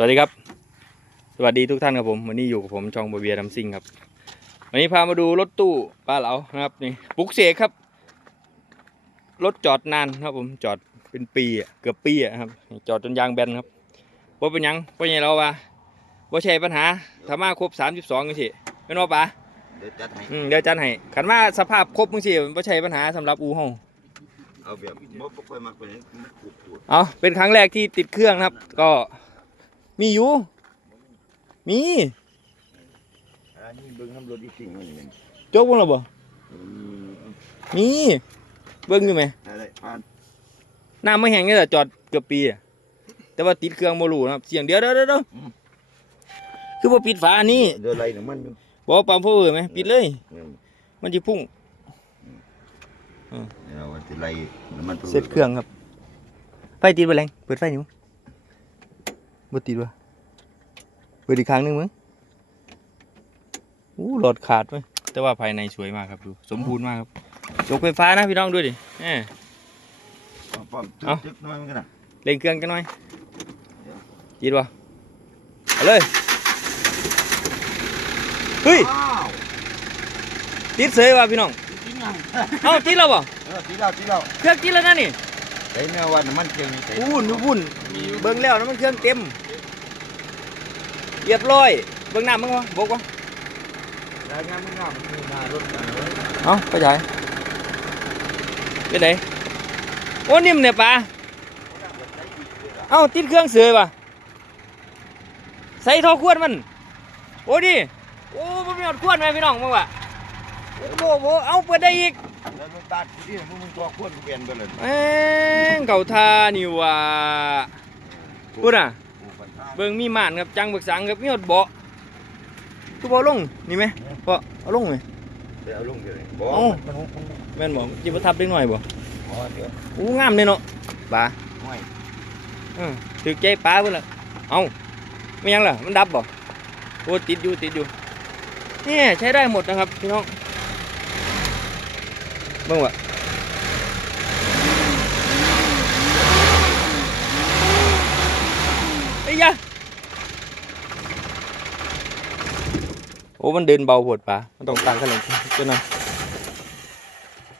สวัสดีครับ สวัสดีทุกท่านครับผม วันนี้อยู่กับผมจองบเบียร์ดำซิ่งครับ วันนี้พามาดูรถตู้ป้าเหลานะครับนี่ปลุกเสกครับ รถจอดนานครับผมจอดเป็นปีอะเกือบปีอะครับ จอดจนยางแบนครับว่าเป็นหยังว่าไงเราว่าว่าใช่ปัญหาถ้ามาครบสามสิบสองจังสิเป็นว่าปะเดี๋ยวจัดให้อืมเดี๋ยวจันให้ขันมาสภาพครบจังสิว่าใช่ปัญหาสำหรับอูเฮาเอาแบบบ่บ่ค่อยมักไปเลยมันปวดปวดเอาเป็นครั้งแรกที่ติดเครื่องนะครับ ก็ มีอยู่ มีอันนี้เบิ่งทำรถอีกสิ่งหนึงนี่โจ๊กบ้างหรอบ่อืมมีเบิ่งอยู่ไหมอะไรผ่านน้ำไม่แห้งนี่แหละจอดเกือบปีอะแต่ว่าติดเครื่องโมลูนะครับเสียงเดียวเด้อเด้อเด้อคือว่าปิดฝาอันนี้เดี๋ยวไรน้ำมันอยู่บอกว่าปั๊มโฟเวอร์ไหมปิดเลยเนี่ยมันจะพุ่งเดี๋ยวว่าสิไล่น้ำมันเสร็จเครื่องครับ ไฟติดไปแรงเปิดไฟหนิมั้ง บ่ติดวะเปิดอีกครั้งหนึงมั้งอู้หลอดขาดไหมแต่ว่าภายในสวยมากครับดูสมบูรณ์มากครับยกไฟฟ้านะพี่น้องดูดิแหมป้อมเอาตึกๆน้อยมันกันน่ะเร่งเครื่องกันหน่อยติดวะเอาเลยเฮ้ยอ้าวติดเสยว่ะพี่น้องจริงยังเอ้าติดแล้วบ่เออทีแล้วทีแล้วเครื่องติดแล้วนะนี่ ไอ้แม่ว่าน้ำมันเค็มนี่ใส่วุ่นวุ่นเบิ่งแล้วนะมันเครื่องเต็มเรียบร้อยเบิ่งน้ำมึงวะบอกวะแล้วงานมันงามมันหน้ารถกันเลยเอ้าไปจ่ายไปไหนโอ้นิ่มเนี่ยปลาเอ้าติดเครื่องเสือว่ะใส่ท่อขวดมัน โอ้ดิโอ้บ่มีหอดขวดไหมพี่น้องมึงว่ะโอ้โหโอ้เอ้าเปิดได้อีก แล้วรถตัดที่มึงมึงตัวควรเปลี่ยนไปเลยแม่งเก่าท่านี่ว่ะพูดอะโอ้ปัญหาเบิ่งมีม่านครับจังเบิกสังครับมีหอดเบาะคือเบาะลงนี่ไหมเบาะเอาลงไหมเดี๋ยวเอาลงเดี๋ยวนี้บ่เอ้ามันมันมันแม่นบอกจิบทับเล็กหน่อยบ่อ๋อเดี๋ยวอู้งามเลยเนาะปลาห้อยเออถือใจปลาเพิ่นละเอ้าไม่ยังล่ะมันดับบ่โอ้ติดอยู่ติดอยู่เนี่ยใช้ได้หมดนะครับพี่น้อง เบิ่งว่ะไอ้ยะโอ้มันเดินเบาปวดปลามันต้องตั้งขนเหลงจะหน่อย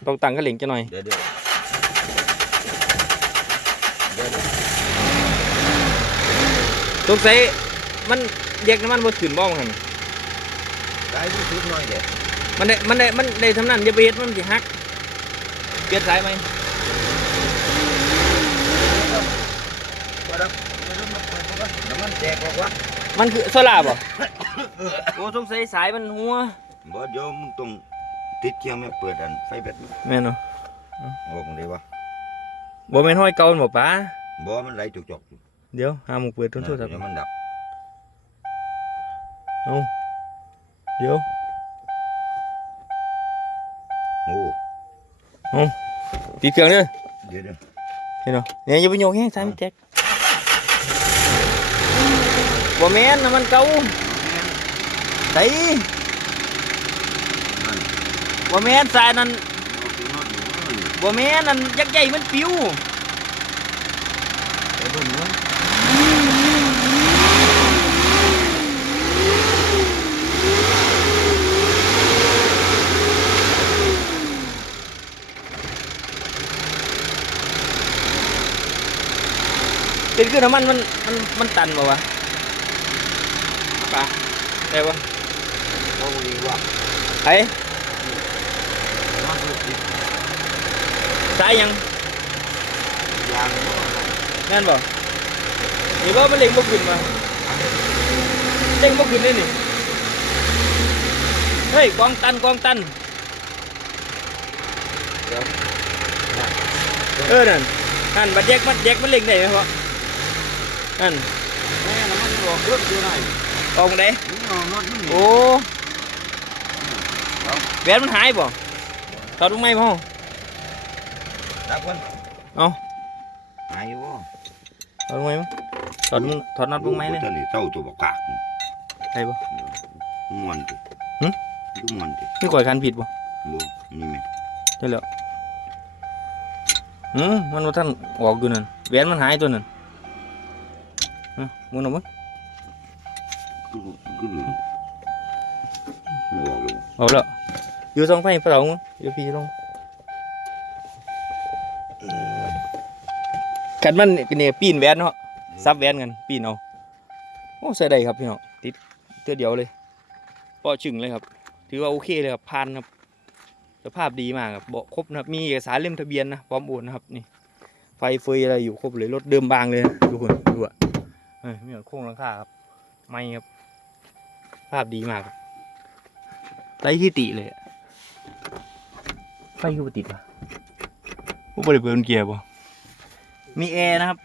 ต้องตั้งขนเหลงจะหน่อยเดี๋ยวเดี๋ยวเดี๋ยวเดี๋ยวสงสัยมันเรียกน้ำมันบดขึ้นบ้องหันได้ที่สุดหน่อยเดี๋ยวมันได้มันได้มันได้ทำนั้นอย่าไปเฮ็ดมันสิฮัก เปลี่ยนสายไหมว่าแล้วเดี๋ยวมันเปิดก่อนน้ำมันแตกออกวะมันคือโซล่าบ่โอ้สงสัยสายมันหัวบ่เดี๋ยวมึงต้องติดเคียงแม่เปิดอันไฟแบตมันแม่นเนาะออกเลยวะบ่แม่นห้อยเก่ามันบ่ป้าบ่มันไหลจกๆอยู่เดี๋ยวหาหมูเปิดทุนโทรศัพท์เดี๋ยวมันดับเอ ติดเครื่องเด้อเดี๋ยวเดี๋ยวเห็นเนาะเนี่ยอย่าไปโยกแห้งสายมันแตกบ่แม่นน้ำมันเก่าใส่นั่นบ่แม่นสายนั้นเอาไปนอนอยู่เอ้ยบ่แม่นนั่นยักษ์ใหญ่มันปิวไอ้เบิ่งเน เป็นคือน้ำมันมันมันมันตันบ่วะปลาได้บ่บ่ดีว่ะไอ้มันคือติดสายหยังยางแม่นบ่นี่บ่มันเล็งบ่ขึ้นมาเล็งบ่ขึ้นเลยนี่เฮ้ยกองตันกองตันเดี๋ยวเออนั่นนั่นบัดแยกบัดแยกมันเล็งได้ไหมพ่อ นั่นแม่น้ำมันออกเลือดอยู่ไหนกองไดมึงเอารถมึงโอ้แหวนมันหายบ่ถอดลงไหมพ่อดับก่อนเอาหายอยู่ถอดลงไหมมั้งถอดมึงถอดน็อตลงไหมเนี่ยตัวนี้เต้าตัวบักกากใช่บ่มวนติหึดูมวนตินี่ข่อยคันผิดบ่บ่นี่แม่ใช่แล้วอืมมันว่าท่านออกอยู่นั่นแหวนมันหายตัวนั่น มึงเอามั้งขึ้นหัวลงเอาแล้วอยู่สองไฟเปล่ามึงอยู่พี่ลงกันมันเนี่ยปีนแหวนเนาะซับแหวนกันปีนเอาโอ้ใส่ได้ครับพี่น้องติดเตือเดียวเลยปอชึงเลยครับ ถือว่าโอเคเลยครับผ่านครับสภาพดีมากครับเบาะครบนะครับมีเอกสารเล่มทะเบียนนะพร้อมโอนนะครับนี่ไฟเฟยอะไรอยู่ครบเลยรถเดิมบางเลยทุกคนดูอะ เฮ้ยมีเหมือนโค้งหลังคาครับ ไม่ครับ ภาพดีมากครับไรที่ติเลยอะไฟคือบ่ติดวะผู้บริเวณเกียร์บ่มีแอร์นะครับ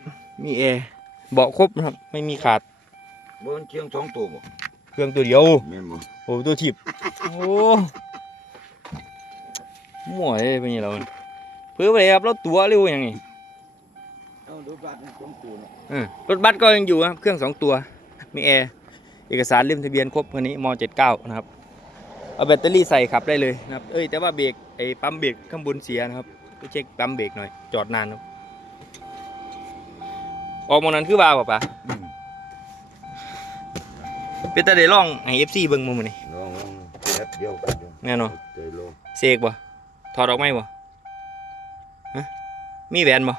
มีแอร์เบาะครบนะครับ ไม่มีขาดบนเชียงสองตัวบ่เครื่องตัวเดียวแม่นบ่โอ้ตัวถีบโอ้มั่วเลยเป็นยังไงเราเพื่อไปเลยครับรถตัวเร็วอย่างนี้เอาดูบัต รสองตัวเนาะเออรถบัสก็ยังอยู่นะครับ เครื่องสองตัว มีแอร์ เอกสารเล่มทะเบียนครบคันนี้ม79นะครับ เอาแบตเตอรี่ใส่ขับได้เลยนะครับ เอ้ยแต่ว่าเบรกไอ้ปั๊มเบรกข้างบนเสียนะครับไปเช็คปั๊มเบรกหน่อย จอดนานครับออกมานั้นคือว่าป่ะปะอืมเป็นตาได้ล่องไอเอฟซีเบิ้งมือมันนี่ลองลองแป๊บเดียวกันเดียวแน่นอนเจอลงเสกบ่ถอดออกไหมบ่ฮะมีแหวนบ่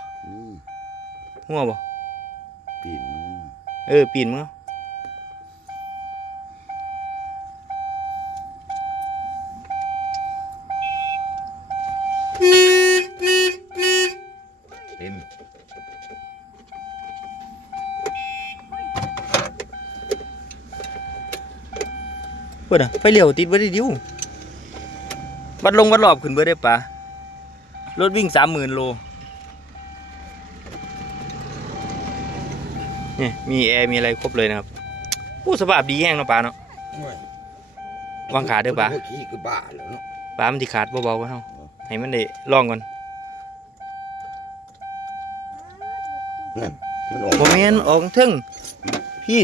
นี่หัวบ่ปีนมือเออปีนมึงเอาเต็มเปิดอะไฟเลี้ยวติดไว้ได้ดิววัดลงวัดรอบขึ้นเบิดได้ปะรถวิ่งสามหมื่นโล นี่มีแอร์มีอะไรครบเลยนะครับผู้สภาพดีแห้งเนาะปลาเนาะโอ้ยวางขาเด้อปะคนขี้ก็บ้าแล้วเนาะปลามันที่ขาดเบาๆกันเฮาให้มันได้ลองก่อนนั่นมันออกโมเมนออกเทึ่งพี่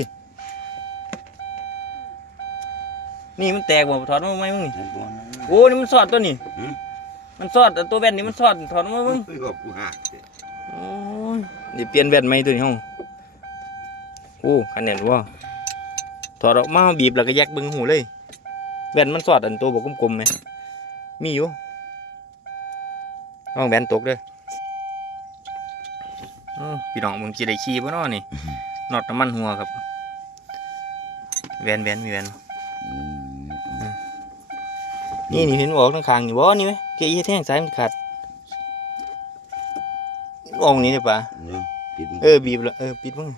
นี่มันแตกบ่ถอดมาไหมมึงนี่มันบ่นะโอ้นี่มันสอดตัวนี่หืมมันสอดแต่ตัวแว่นนี่มันสอดถอดมามึงเฮ้ยว่ากูหักเด้โอ้ยเดี๋ยวเปลี่ยนแว่นใหม่ตัวนี้ห้อง โอ้คันเน็ตว่าถอดออกมาบีบแล้วก็แยกเบึงหูเลยแว่นมันสอดอันตัวบอกกลมๆไหมมีอยู่ต้องแว่นตกเด้ออ้าวพี่น้องมึงจีได้ขี่ปะเนาะนี่น็อตน้ำมันหัวครับแว่นแว่นมีแว่นอืมนี่นี่เห็นบอกทั้งคางนี่บ่นี่ไหมเกยแท่งสายมันขาดออกนี่เลยป่ะเนี่ยปิดเออบีบแล้วเออปิดมึงมึง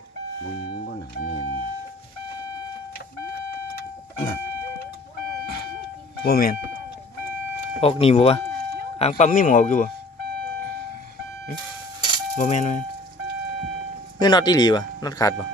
โมเมนออกนี่บ่วะหางปั๊มมีหมอกอยู่บ่บ่แม่นบ่แม่นเฮ้ยน็อตอีหลีวะน็อตขาดบ่